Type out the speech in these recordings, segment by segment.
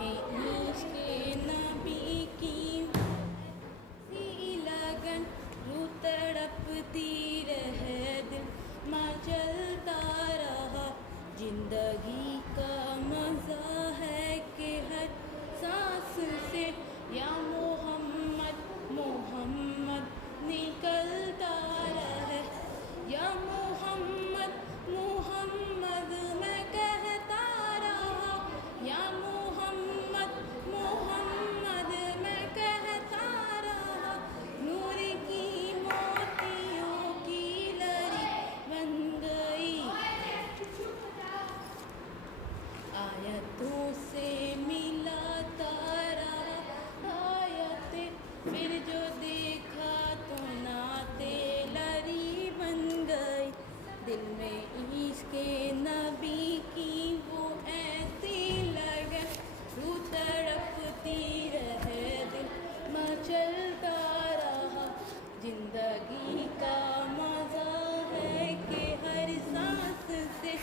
में इश्क़ नबी की सी लगन, रूह तड़पती रहे दिल मचलता रहा। जिंदगी का मज़ा है कि हर सांस से या मोहम्मद मोहम्मद निकलता रहे। या मोहम्मद मोहम्मद मैं कहता रहा। या मोहम्मद मोहम्मद मैं कहता रहा। नूर की मोतियों की लड़ी बन गई, आयतों से मिलाता रहा आयतें, फिर जो देखा तो नाते लड़ी बन गई। दिल में इश्क़ नबी की वो ऐसी लगन, रूह तड़पती रहे दिल मचलता रहा। जिंदगी का मज़ा है कि हर सांस से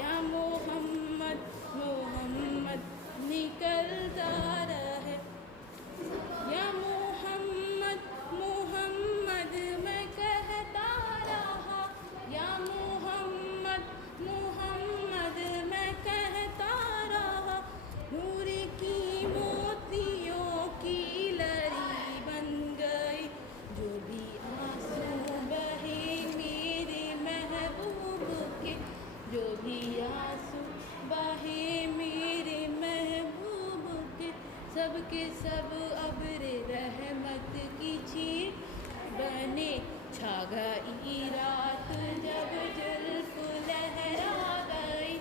या मोहम्मद मोहम्मद निकलता रहे। या मोहम्मद मोहम्मद मैं कहता रहा। या मोहम्मद मोहम्मद मैं कहता रहा। नूर की मोतियों की लड़ी बन गई। जो भी आंसू बहे मेरे महबूब के, जो भी आंसू बहे मेरे महबूब के, सब के सब अब्र रहमत की चीर बने। छा गई रात जब जुल्फ लहरा गई,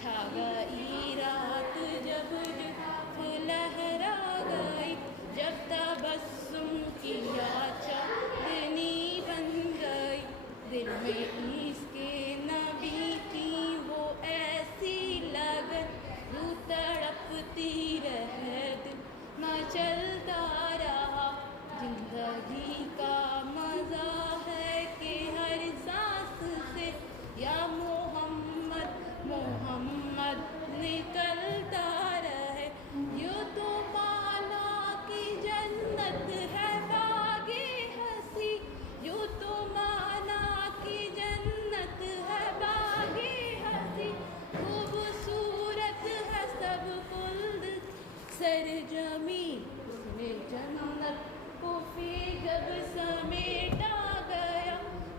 छा गई रात जब जुल्फ लहरा गई। जब तबस्सुम किया चांदनी बन गई। दिल में इश्क़ नबी की वो ऐसी लगन, रूह तड़पती रहे दिल मचलता रहा। जिंदगी का मज़ा है कि हर सांस से या मोहम्मद मोहम्मद निकलता रहे। यूँ तो माना की जन्नत है बागे हंसी, यूँ तो माना की जन्नत है बागे हंसी। खूबसूरत है सब कुल सरजमी, उसमें जन्नत को फिर जब समेटा गया।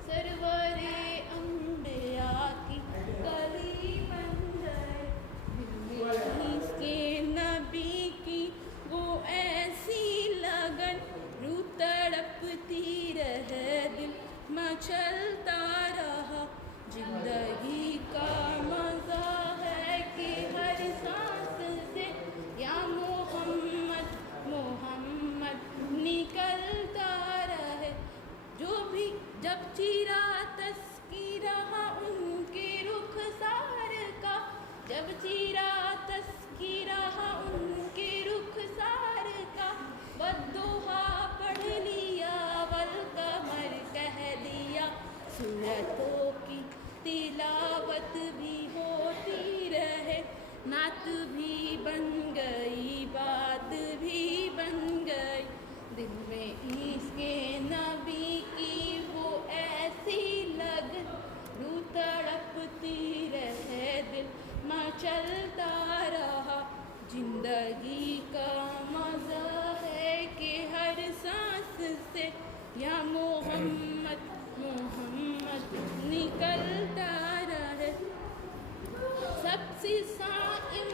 सरवरे अंबिया की गली बन गए। दिल में इश्क़ नबी की वो ऐसी लगन, रूह तड़पती रहे दिल मचलता रहा। जिंदगी का मज़ा है कि हर सांस से या मोहम्मद मोहम्मद निकलता रहे। जो भी जब चीरा तस्कीरा उनके रुखसार का, जब चीरा तस्कीरा उनके रुखसार का, बद्दुहा पढ़ लिया वल कमर कह दिया। सूरतों की तिलावत भी होती रहे, नात भी बन गई बात भी बन गई। दिल में इश्क़ नबी की वो ऐसी लगन, रूह तड़पती रहे दिल मचलता रहा। जिंदगी का मज़ा है कि हर सांस से या मोहम्मद मोहम्मद निकलता रहे। सबसे साइम